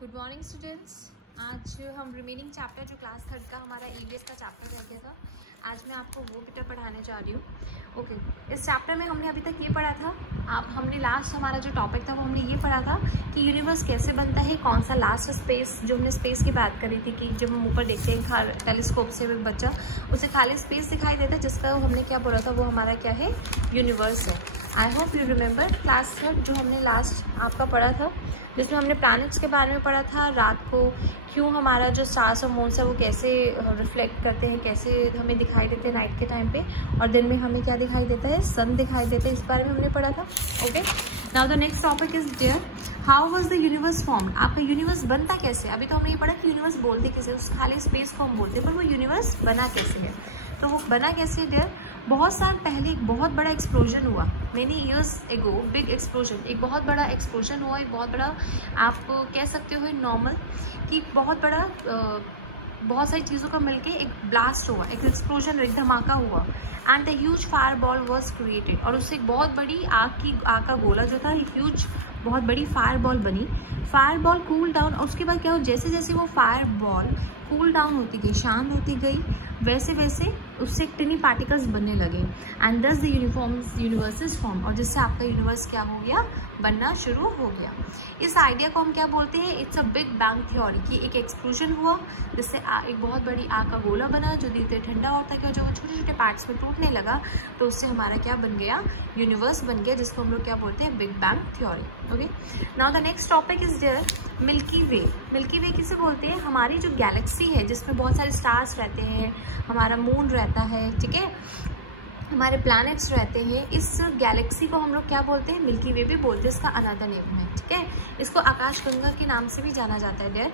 Good morning students. आज हम remaining chapter जो क्लास 3 का हमारा ईवीएस का चैप्टर रह गया था, आज मैं आपको वो बेटा पढ़ाने जा रही हूँ। ओके, इस चैप्टर में हमने अभी तक ये पढ़ा था, हमने लास्ट हमारा जो टॉपिक था वो हमने ये पढ़ा था कि यूनिवर्स कैसे बनता है, कौन सा लास्ट स्पेस, जो हमने स्पेस की बात करी थी कि जब हम ऊपर देखते हैं टेलीस्कोप से एक बच्चा, उसे खाली स्पेस दिखाई देता है, जिसका हमने क्या बोला था, वो हमारा क्या है, यूनिवर्स है। I hope you remember class 3 जो हमने लास्ट आपका पढ़ा था, जिसमें हमने प्लैनेट्स के बारे में पढ़ा था, रात को क्यों हमारा जो स्टार्स और मून्स है वो कैसे रिफ्लेक्ट करते हैं, कैसे हमें दिखाई देते हैं नाइट के टाइम पे, और दिन में हमें क्या दिखाई देता है, सन दिखाई देता है, इस बारे में हमने पढ़ा था। Okay, now the next topic is dear, how was the universe formed. आपका यूनिवर्स बनता कैसे? अभी तो हमने ये पढ़ा कि यूनिवर्स बोलते कैसे, उस खाली स्पेस को हम बोलते हैं, पर वो यूनिवर्स बना कैसे है। तो वो बना कैसे है डियर? बहुत साल पहले एक बहुत बड़ा एक्सप्लोजन हुआ, many years ago, big explosion, एक बहुत बड़ा एक्सप्लोजन हुआ, एक बहुत बड़ा, आप कह सकते हो नॉर्मल कि बहुत बड़ा, बहुत सारी चीज़ों का मिलके एक ब्लास्ट हुआ, एक एक्सप्लोजन, एक धमाका हुआ, and the huge fire ball was created, और उससे एक बहुत बड़ी आग का गोला जो था, एक ह्यूज बहुत बड़ी फायर बॉल बनी। फायर बॉल कूल डाउन, और उसके बाद क्या हो, जैसे जैसे वो फायर बॉल कूल डाउन होती गई, शांत होती गई, वैसे वैसे उससे टिनी पार्टिकल्स बनने लगे, एंड दस द यूनिवर्सेस फॉर्म, और जिससे आपका यूनिवर्स क्या हो गया, बनना शुरू हो गया। इस आइडिया को हम क्या बोलते हैं, it's a big bang theory, कि एक एक्सप्लोजन हुआ जिससे एक बहुत बड़ी आग का गोला बना, जो धीरे धीरे ठंडा होता गया, जो छोटे छोटे पार्ट्स में टूटने लगा, तो उससे हमारा क्या बन गया, यूनिवर्स बन गया, जिसको हम लोग क्या बोलते हैं, big bang theory. Okay, now the next topic is there Milky Way. Milky Way किसे बोलते हैं? हमारी जो गैलेक्सी है जिसमें बहुत सारे स्टार्स रहते हैं, हमारा मून रहता है, ठीक है, हमारे प्लैनेट्स रहते हैं, इस गैलेक्सी को हम लोग क्या बोलते हैं, मिल्की वे भी बोलते हैं, इसका अनदर नेम है, ठीक है, इसको आकाशगंगा के नाम से भी जाना जाता है डियर।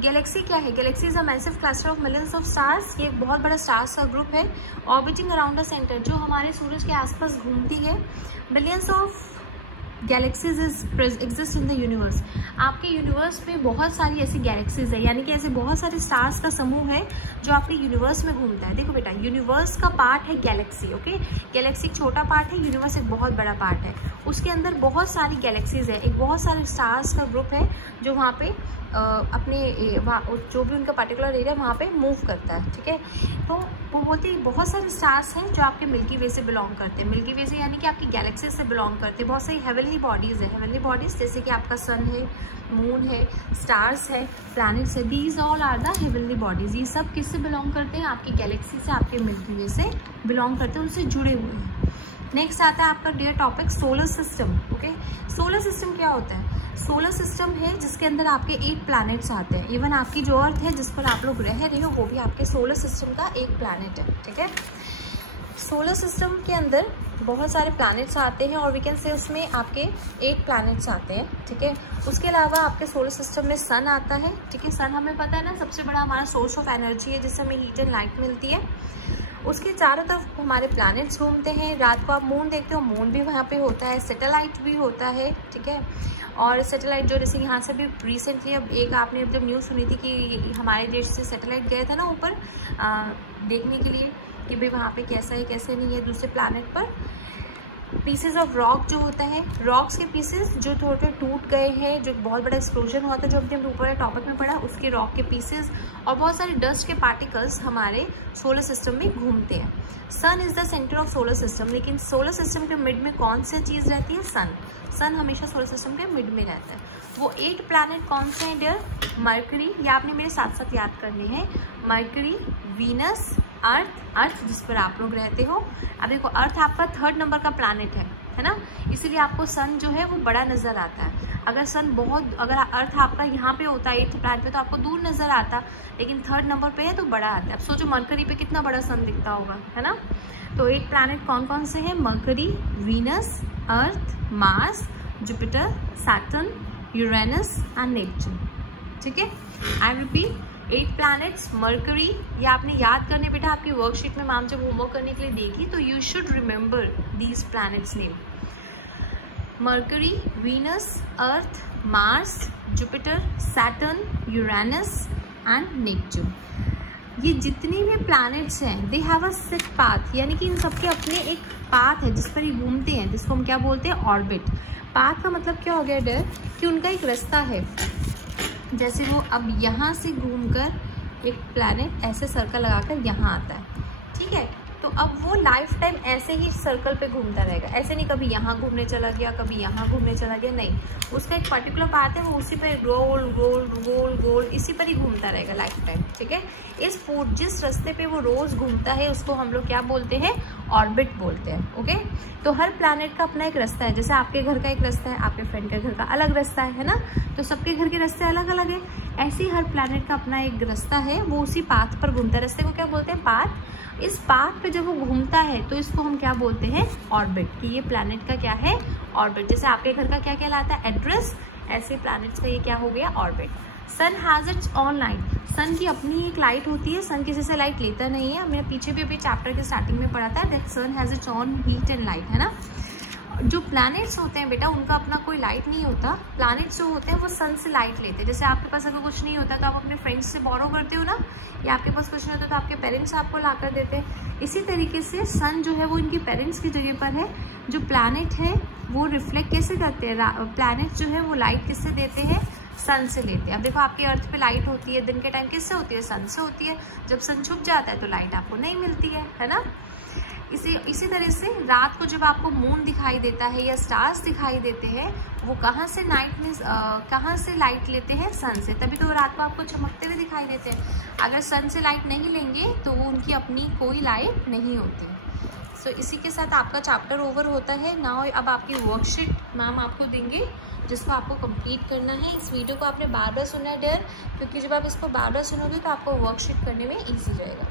गैलेक्सी क्या है? Galaxy is a massive cluster of millions of stars, ये एक बहुत बड़ा स्टार्स का ग्रुप है, ऑर्बिटिंग अराउंड द सेंटर, जो हमारे सूरज के आसपास घूमती है। Millions of galaxies exist in the universe, आपके यूनिवर्स में बहुत सारी ऐसी गैलेक्सीज है, यानी कि ऐसे बहुत सारे स्टार्स का समूह है जो आपके यूनिवर्स में घूमता है। देखो बेटा, यूनिवर्स का पार्ट है गैलेक्सी, ओके, गैलेक्सी एक छोटा पार्ट है, यूनिवर्स एक बहुत बड़ा पार्ट है, उसके अंदर बहुत सारी गैलेक्सीज है, एक बहुत सारे स्टार्स का ग्रुप है जो वहाँ पे अपने जो भी उनका पर्टिकुलर एरिया वहाँ पे मूव करता है, ठीक है। तो वो बोलते हैं बहुत सारे स्टार्स हैं जो आपके मिल्की वे से बिलोंग करते हैं, मिल्की वे से यानी कि आपकी गैलेक्सी से बिलोंग करते हैं। बहुत सारी हेवनली बॉडीज़ है, हेवनली बॉडीज़ जैसे कि आपका सन है, मून है, स्टार्स है, प्लैनेट्स है, these all are the heavenly bodies. ये सब किससे बिलोंग करते हैं? आपकी गैलेक्सी से, आपके मिल्की वे से बिलोंग करते हैं, उनसे जुड़े हुए हैं। नेक्स्ट आता है आपका dear topic solar system. Okay, solar system क्या होता है? सोलर सिस्टम है जिसके अंदर आपके 8 प्लैनेट्स आते हैं, इवन आपकी जो अर्थ है जिस पर आप लोग रह रहे हो वो भी आपके सोलर सिस्टम का एक प्लैनेट है, ठीक है। सोलर सिस्टम के अंदर बहुत सारे प्लैनेट्स आते हैं, और वी कैन से उसमें आपके 8 प्लैनेट्स आते हैं, ठीक है। उसके अलावा आपके सोलर सिस्टम में सन आता है, ठीक है, सन हमें पता है ना, सबसे बड़ा हमारा सोर्स ऑफ एनर्जी है, जिससे हमें हीट एंड लाइट मिलती है। उसके चारों तरफ हमारे प्लैनेट्स घूमते हैं, रात को आप मून देखते हो, मून भी वहाँ पे होता है, सैटेलाइट भी होता है, ठीक है। और सैटेलाइट जो जैसे यहाँ से भी रिसेंटली अब एक आपने जब न्यूज़ सुनी थी कि हमारे देश से सैटेलाइट गया था ना ऊपर देखने के लिए कि भाई वहाँ पे कैसा है कैसे नहीं है दूसरे प्लैनेट पर। पीसेस ऑफ रॉक जो होता है, रॉक्स के पीसेस जो थोड़े थोड़े टूट गए हैं, जो बहुत बड़ा एक्सप्लोजन हुआ था जो हमने ऊपर टॉपिक में पढ़ा, उसके रॉक के पीसेस और बहुत सारे डस्ट के पार्टिकल्स हमारे सोलर सिस्टम में घूमते हैं। Sun is the centre of solar system, लेकिन सोलर सिस्टम के मिड में कौन सी चीज़ रहती है? सन। सन हमेशा सोलर सिस्टम के मिड में रहता है। वो 8 प्लैनेट कौन से हैं डियर? मरकरी, या आपने मेरे साथ साथ याद करने हैं, मरकरी, वीनस, अर्थ जिस पर आप लोग रहते हो। अब देखो, अर्थ आपका 3rd नंबर का प्लैनेट है ना, इसीलिए आपको सन जो है वो बड़ा नज़र आता है। अगर सन अगर अर्थ आपका यहाँ पे होता है 8th प्लैनेट पे तो आपको दूर नज़र आता, लेकिन 3rd नंबर पे है तो बड़ा आता है। अब सोचो मरकरी पे कितना बड़ा सन दिखता होगा, है ना। तो 8 प्लैनेट कौन कौन से हैं? Mercury, Venus, earth, Mars, Jupiter, Saturn, Uranus and Neptune, ठीक है। आई रिपीट, 8 प्लैनेट्स, मरकरी, ये आपने याद करने बेटा, आपकी वर्कशीट में मैम जब होमवर्क करने के लिए देगी तो you should remember these planets name. Mercury, Venus, earth, Mars, Jupiter, Saturn, Uranus and Neptune. ये जितने भी प्लैनेट्स हैं they have a set path, यानी कि इन सबके अपने एक पाथ है जिस पर ये घूमते हैं, जिसको हम क्या बोलते हैं? ऑर्बिट। पाथ का मतलब क्या हो गया डियर? कि उनका एक रास्ता है, जैसे वो अब यहाँ से घूमकर एक प्लैनेट ऐसे सर्कल लगाकर यहाँ आता है, ठीक है। तो अब वो लाइफ टाइम ऐसे ही सर्कल पे घूमता रहेगा, ऐसे नहीं कभी यहाँ घूमने चला गया कभी यहाँ घूमने चला गया, नहीं, उसका एक पर्टिकुलर पाथ है, वो उसी पे गोल गोल गोल गोल इसी पर ही घूमता रहेगा लाइफ टाइम, ठीक है। जिस रास्ते पे वो रोज़ घूमता है उसको हम लोग क्या बोलते हैं, ऑर्बिट बोलते हैं, ओके। तो हर प्लैनेट का अपना एक रास्ता है, जैसे आपके घर का एक रास्ता है, आपके फ्रेंड के घर का अलग रास्ता है ना, तो सबके घर के रास्ते अलग अलग है। ऐसे ही हर प्लैनेट का अपना एक रास्ता है, वो उसी पाथ पर घूमता है। रास्ते को क्या बोलते हैं, पाथ। इस पाथ पे जब वो घूमता है तो इसको हम क्या बोलते हैं, ऑर्बिट, कि ये प्लैनेट का क्या है, ऑर्बिट। जैसे आपके घर का क्या कहलाता है, एड्रेस, ऐसे प्लैनेट्स का ये क्या हो गया, orbit. Sun has its own light, sun की अपनी एक लाइट होती है, सन किसी से लाइट लेता नहीं है। हमने पीछे भी अभी चैप्टर के स्टार्टिंग में पढ़ा था that sun has its own heat and light, है ना। जो प्लैनेट्स होते हैं बेटा उनका अपना कोई लाइट नहीं होता, प्लैनेट्स जो होते हैं वो सन से लाइट लेते हैं। जैसे आपके पास अगर कुछ नहीं होता तो आप अपने फ्रेंड्स से बोरो करते हो ना, या आपके पास कुछ नहीं होता तो आपके पेरेंट्स आपको ला कर देते हैं। इसी तरीके से सन जो है वो इनकी पेरेंट्स की जगह पर है। जो प्लैनेट है वो रिफ्लेक्ट कैसे करते हैं, प्लैनेट जो है वो लाइट किससे देते हैं, सन से लेते हैं। अब देखो आपकी अर्थ पे लाइट होती है दिन के टाइम, किससे होती है, सन से होती है। जब सन छुप जाता है तो लाइट आपको नहीं मिलती है ना। इसी तरह से रात को जब आपको मून दिखाई देता है या स्टार्स दिखाई देते हैं, वो कहाँ से नाइट में कहाँ से लाइट लेते हैं, सन से, तभी तो रात को आपको चमकते हुए दिखाई देते हैं। अगर सन से लाइट नहीं लेंगे तो वो उनकी अपनी कोई लाइट नहीं होती। सो इसी के साथ आपका चैप्टर ओवर होता है ना। अब आपकी वर्कशीट मैम आपको देंगे जिसको आपको कंप्लीट करना है। इस वीडियो को आपने बार बार सुनना है डियर, क्योंकि जब आप इसको बार बार सुनोगे तो आपको वर्कशीट करने में ईजी रहेगा।